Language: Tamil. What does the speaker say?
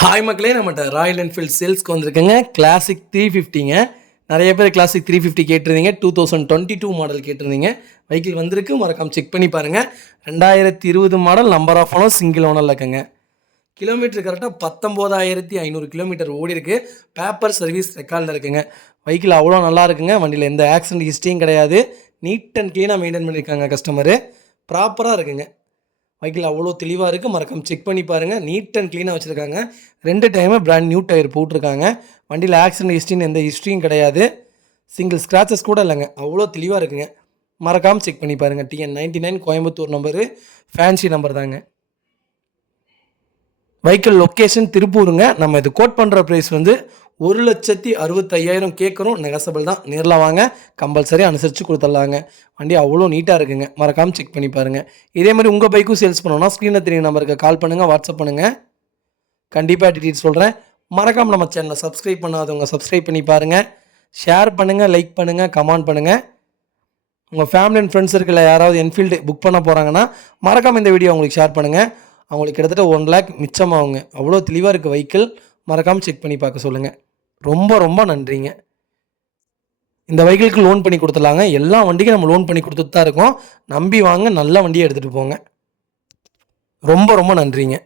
ஹாய் மக்களே, நம்மகிட்ட ராயல் என்ஃபீல்ட் சேல்ஸ்க்கு வந்திருக்குங்க. கிளாசிக் 350ங்க. நிறைய பேர் கிளாசிக் 350 கேட்டிருந்தீங்க. 2022 மாடல் கேட்டிருந்தீங்க. வெஹிக்கிள் வந்திருக்கு, மறக்காம செக் பண்ணி பாருங்கள். 2020 model, number of owner, single ஓனரில் இருக்குங்க. கிலோமீட்டர் கரெக்டாக 19,500 கிலோமீட்டர் ஓடி இருக்கு. பேப்பர் சர்வீஸ் ரெக்கார்டில் இருக்குங்க. வெஹிக்கிள் அவ்வளோ நல்லா இருக்குங்க. வண்டியில் எந்த ஆக்சிடென்ட் ஹிஸ்ட்ரியும் கிடையாது. நீட் அண்ட் க்ளீனாக மெயின்டைன் பண்ணியிருக்காங்க கஸ்டமரு. ப்ராப்பராக இருக்குங்க. வெஹிக்கிள் அவ்வளோ தெளிவாக இருக்குது, மறக்காம செக் பண்ணி பாருங்கள். நீட் அண்ட் க்ளீனாக வச்சுருக்காங்க. 2 டைமு பிராண்ட் நியூ டயர் போட்டிருக்காங்க. வண்டியில் ஆக்சிடென்ட் ஹிஸ்ட்ரின்னு எந்த ஹிஸ்ட்ரியும் கிடையாது. சிங்கிள் ஸ்க்ராச்சஸ் கூட இல்லைங்க. அவ்வளோ தெளிவாக இருக்குங்க. மறக்காமல் செக் பண்ணி பாருங்கள். TN99 Coimbatore number, fancy number தாங்க. வெஹிக்கிள் லொக்கேஷன் திருப்பூருங்க. நம்ம இது கோட் பண்ணுற ப்ரைஸ் வந்து 1,65,000 கேட்குறோம். நெகசபிள் தான். நேரில் வாங்க, கம்பல்சரி அனுசரித்து கொடுத்துடலாங்க. வண்டி அவ்வளோ நீட்டாக இருக்குங்க. மறக்காமல் செக் பண்ணி பாருங்கள். இதே மாதிரி உங்கள் பைக்கும் சேல்ஸ் பண்ணணும்னா ஸ்க்ரீனில் தெரியும் நம்பருக்கு கால் பண்ணுங்கள், வாட்ஸ்அப் பண்ணுங்கள். கண்டிப்பாக டீட்டெயில்ஸ் சொல்கிறேன். மறக்காமல் நம்ம சேனலை சப்ஸ்கிரைப் பண்ணாதவங்க சப்ஸ்கிரைப் பண்ணி பாருங்கள். ஷேர் பண்ணுங்கள், லைக் பண்ணுங்கள், கமெண்ட் பண்ணுங்கள். உங்கள் ஃபேமிலி அண்ட் ஃப்ரெண்ட்ஸ் இருக்கிற யாராவது என்ஃபீல்டு புக் பண்ண போகிறாங்கன்னா மறக்காமல் இந்த வீடியோ அவங்களுக்கு ஷேர் பண்ணுங்கள். அவங்களுக்கு கிட்டத்தட்ட 1 lakh மிச்சமாகுங்க. அவ்வளோ தெளிவாக இருக்குது வெஹிக்கிள். மறக்காமல் செக் பண்ணி பார்க்க சொல்லுங்கள். ரொம்ப ரொம்ப நன்றிங்க. இந்த வெஹிக்கிளுக்கு லோன் பண்ணி கொடுத்துடலாங்க. எல்லா வண்டிக்கும் நம்ம லோன் பண்ணி கொடுத்துட்டு தான் இருக்கோம். நம்பி வாங்க, நல்ல வண்டியை எடுத்துகிட்டு போங்க. ரொம்ப ரொம்ப நன்றிங்க.